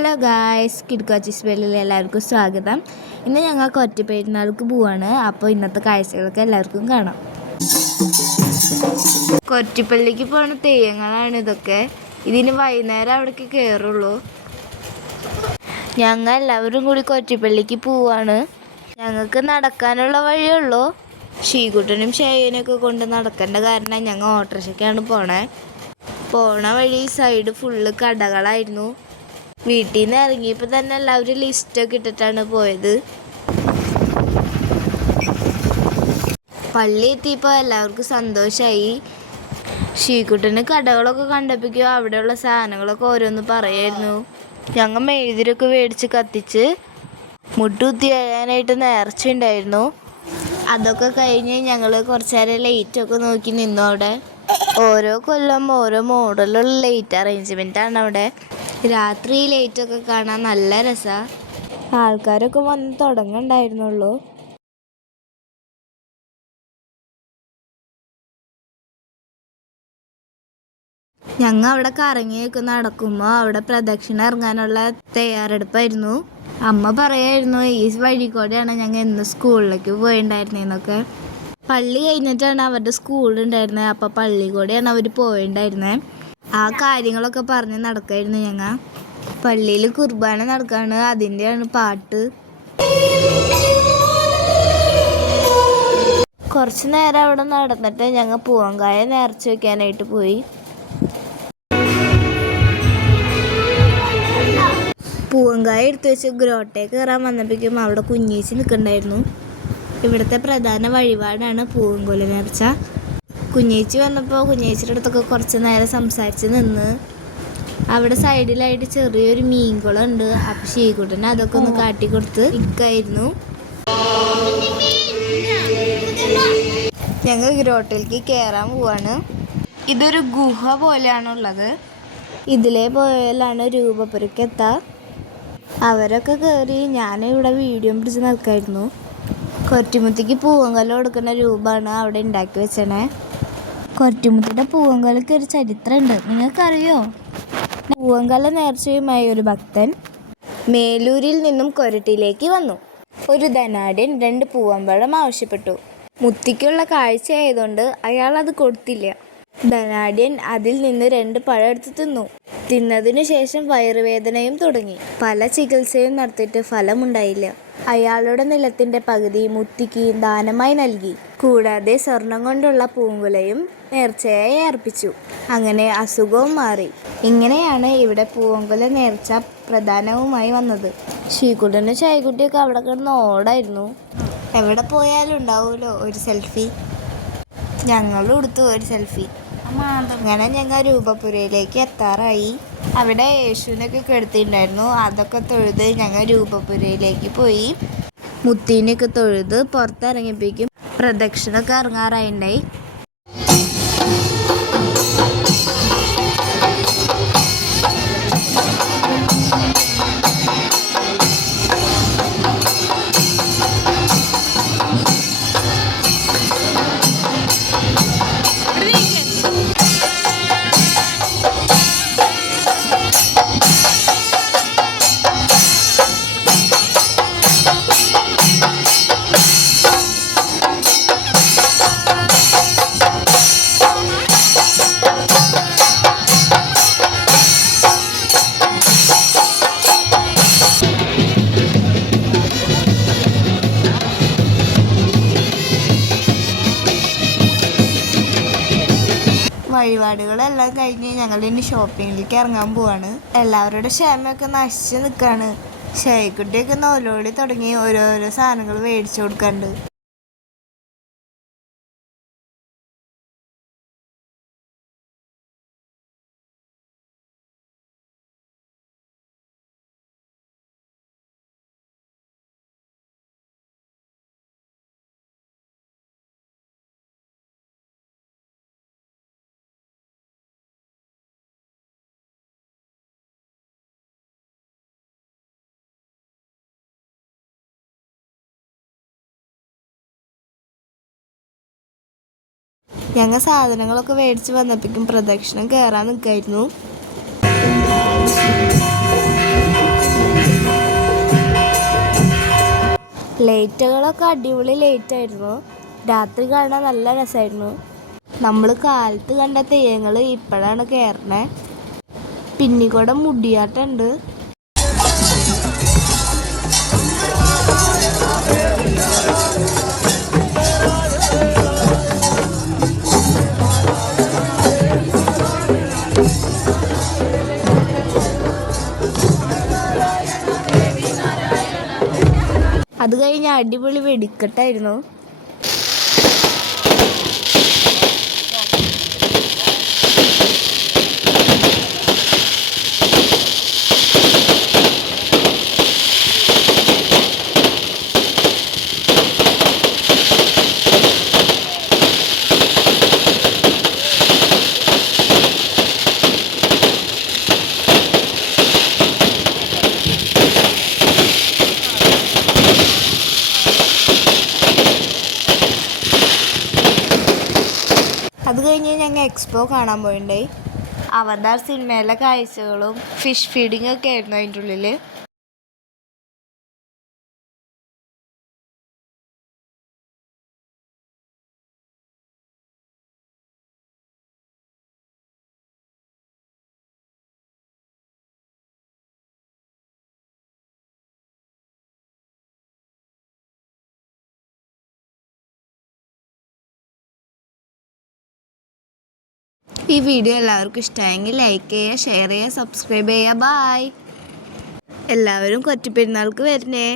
Hello guys, കിഡ്കോച്ചിസ് ബെല്ലിൽ എല്ലാവർക്കും സ്വാഗതം. ഇന്ന് ഞങ്ങൾക്ക് ഒറ്റപ്പെരുന്നാൾക്ക് പോവാണ്. അപ്പോൾ ഇന്നത്തെ കാഴ്ചകളൊക്കെ എല്ലാവർക്കും കാണാം. കൊറ്റിപ്പള്ളിക്ക് പോണ തെയ്യങ്ങളാണ് ഇതൊക്കെ. ഇതിന് വൈകുന്നേരം അവിടേക്ക് കയറുള്ളൂ. ഞങ്ങൾ എല്ലാവരും കൂടി കൊറ്റിപ്പള്ളിക്ക് പോവാണ്. ഞങ്ങൾക്ക് നടക്കാനുള്ള വഴിയുള്ളൂ. ഷീകുട്ടനും ഷേയനൊക്കെ കൊണ്ട് നടക്കേണ്ട കാരണം ഞങ്ങൾ ഓട്ടോറിക്ഷയ്ക്കാണ് പോണ വഴി സൈഡ് ഫുള്ള് കടകളായിരുന്നു. വീട്ടിൽ നിന്ന് ഇറങ്ങിയപ്പോൾ തന്നെ എല്ലാവരും ലിസ്റ്റൊക്കെ ഇട്ടിട്ടാണ് പോയത്. പള്ളി എത്തിയപ്പോൾ എല്ലാവർക്കും സന്തോഷമായി. ഷീക്കുട്ടന് കടകളൊക്കെ കണ്ടപ്പോഴേക്കും അവിടെയുള്ള സാധനങ്ങളൊക്കെ ഓരോന്ന് പറയായിരുന്നു. ഞങ്ങൾ മെഴുതിരൊക്കെ മേടിച്ച് കത്തിച്ച് മുട്ടുകുത്തി കഴിയാനായിട്ട് നേർച്ചയുണ്ടായിരുന്നു. അതൊക്കെ കഴിഞ്ഞ് ഞങ്ങൾ കുറച്ച് നേരം ലൈറ്റൊക്കെ നോക്കി നിന്നു. അവിടെ ഓരോ കൊല്ലം ഓരോ മോഡലുള്ള ലൈറ്റ് അറേഞ്ച്മെൻറ്റാണ് അവിടെ. രാത്രി ലൈറ്റൊക്കെ കാണാൻ നല്ല രസമാണ്. ആൾക്കാരൊക്കെ വന്ന് തുടങ്ങണ്ടായിരുന്നുള്ളൂ. ഞങ്ങൾ അവിടെ കറങ്ങിയൊക്കെ നടക്കുമ്പോൾ അവിടെ പ്രദക്ഷിണം ഇറങ്ങാനുള്ള തയ്യാറെടുപ്പായിരുന്നു. അമ്മ പറയായിരുന്നു ഈ വഴി കൂടെയാണ് ഞങ്ങൾ ഇന്ന് സ്കൂളിലേക്ക് പോയിണ്ടായിരുന്നതെന്നൊക്കെ. പള്ളി കഴിഞ്ഞിട്ടാണ് അവരുടെ സ്കൂളുണ്ടായിരുന്നത്. അപ്പോൾ പള്ളി കൂടെയാണ് അവർ പോയിണ്ടായിരുന്നത്. ആ കാര്യങ്ങളൊക്കെ പറഞ്ഞ് നടക്കായിരുന്നു. ഞങ്ങൾ പള്ളിയിൽ കുർബാന നടക്കാണ്, അതിൻ്റെയാണ് പാട്ട്. കുറച്ച് നേരം അവിടെ നടന്നിട്ട് ഞങ്ങൾ പൂവങ്കായ നേർച്ച വയ്ക്കാനായിട്ട് പോയി. പൂവങ്കായ എടുത്തു വെച്ച് ഗ്രോട്ടയിൽ കയറാൻ വന്നപ്പോഴേക്കും അവിടെ കുഞ്ഞേച്ചി നിൽക്കണ്ടായിരുന്നു. ഇവിടുത്തെ പ്രധാന വഴിപാടാണ് പൂവൻകൊല നേർച്ച. കുഞ്ഞേച്ചി വന്നപ്പോൾ കുഞ്ഞേച്ചിയുടെ അടുത്തൊക്കെ കുറച്ച് നേരം സംസാരിച്ച് നിന്ന്. അവിടെ സൈഡിലായിട്ട് ചെറിയൊരു മീൻകുളം ഉണ്ട്. അപ്പം ഷീക്കുട്ടന് അതൊക്കെ ഒന്ന് കാട്ടിക്കൊടുത്ത് നിൽക്കായിരുന്നു. ഞങ്ങൾ ഗ്രോട്ടിലേക്ക് കയറാൻ പോവാണ്. ഇതൊരു ഗുഹ പോലെയാണുള്ളത്. ഇതിലേ പോയാലാണ് രൂപപുരയ്ക്ക് എത്താം. അവരൊക്കെ കയറി ഞാനിവിടെ വീഡിയോ പിടിച്ച് നിൽക്കായിരുന്നു. കൊറ്റിമുത്തിക്ക് പൂവങ്കല കൊടുക്കുന്ന രൂപമാണ് അവിടെ ഉണ്ടാക്കി വെച്ചണേ. കൊറ്റിമുത്തിയുടെ പൂവങ്കലയ്ക്ക് ഒരു ചരിത്രമുണ്ട്, നിങ്ങൾക്കറിയോ? പൂവങ്കല നേർച്ചയുമായി ഒരു ഭക്തൻ മേലൂരിൽ നിന്നും കൊരട്ടിയിലേക്ക് വന്നു. ഒരു ധനാഢ്യൻ 2 പൂവമ്പഴം ആവശ്യപ്പെട്ടു. മുത്തിക്കുള്ള കാഴ്ചയായതുകൊണ്ട് അയാൾ അത് കൊടുത്തില്ല. ധനാഢ്യൻ അതിൽ നിന്ന് 2 പഴം എടുത്ത് തിന്നു. തിന്നതിനു ശേഷം വയറുവേദനയും തുടങ്ങി. പല ചികിത്സയും നടത്തിയിട്ട് ഫലമുണ്ടായില്ല. അയാളുടെ നിലത്തിൻ്റെ പകുതി മുത്തിക്ക് ദാനമായി നൽകി. കൂടാതെ സ്വർണം കൊണ്ടുള്ള പൂങ്കുലയും നേർച്ചയായി അർപ്പിച്ചു. അങ്ങനെ അസുഖവും മാറി. ഇങ്ങനെയാണ് ഇവിടെ പൂവങ്കുല നേർച്ച പ്രധാനവുമായി വന്നത്. ഷീക്കുട്ടനും ചായക്കുട്ടിയൊക്കെ അവിടെ കിടന്ന് ഓടായിരുന്നു. എവിടെ പോയാലും ഉണ്ടാവുമല്ലോ ഒരു സെൽഫി. ഞങ്ങളും എടുത്തു ഒരു സെൽഫി. അങ്ങനെ ഞങ്ങൾ രൂപപുരയിലേക്ക് എത്താറായി. അവിടെ യേശുവിനൊക്കെ കെടുത്തിട്ടുണ്ടായിരുന്നു. അതൊക്കെ തൊഴുത് ഞങ്ങൾ രൂപപുരയിലേക്ക് പോയി. മുത്തീനെയൊക്കെ തൊഴുത് പുറത്തിറങ്ങിയപ്പോഴേക്കും പ്രദക്ഷിണമൊക്കെ ഇറങ്ങാറായിണ്ടായി. വഴിപാടുകളെല്ലാം കഴിഞ്ഞ് ഞങ്ങൾ ഇനി ഷോപ്പിങ്ങിലേക്ക് ഇറങ്ങാൻ പോവാണ്. എല്ലാവരുടെ ക്ഷമയൊക്കെ നശിച്ച് നിൽക്കുകയാണ്. ഷേക്കുട്ടിയൊക്കെ നോലോടി തുടങ്ങി ഓരോരോ സാധനങ്ങൾ മേടിച്ചു കൊടുക്കാറുണ്ട്. ഞങ്ങൾ സാധനങ്ങളൊക്കെ മേടിച്ച് വന്നപ്പോഴേക്കും പ്രദക്ഷിണം കയറാൻ നിൽക്കായിരുന്നു. ലൈറ്റുകളൊക്കെ അടിപൊളി ലൈറ്റായിരുന്നു. രാത്രി കാണാൻ നല്ല രസമായിരുന്നു. നമ്മൾ കാലത്ത് കണ്ട തെയ്യങ്ങൾ ഇപ്പോഴാണ് കയറണേ. പിന്നിക്കൂടെ മുടിയാട്ടുണ്ട്. അത് കഴിഞ്ഞ് അടിപൊളി വെടിക്കെട്ടായിരുന്നു. അത് കഴിഞ്ഞ് ഞങ്ങൾ എക്സ്പോ കാണാൻ പോയിണ്ടായി. അവതാർ സിനിമയിലെ കാഴ്ചകളും ഫിഷ് ഫീഡിങ് ഒക്കെ ആയിരുന്നു അതിൻ്റെ ഉള്ളിൽ. ഈ വീഡിയോ എല്ലാവർക്കും ഇഷ്ടമായെങ്കിൽ ലൈക്ക് ചെയ്യുക, ഷെയർ ചെയ്യുക, സബ്സ്ക്രൈബ് ചെയ്യുക. ബായ്. എല്ലാവരും കൊച്ചുപെരുന്നാൾക്ക് വരണേ.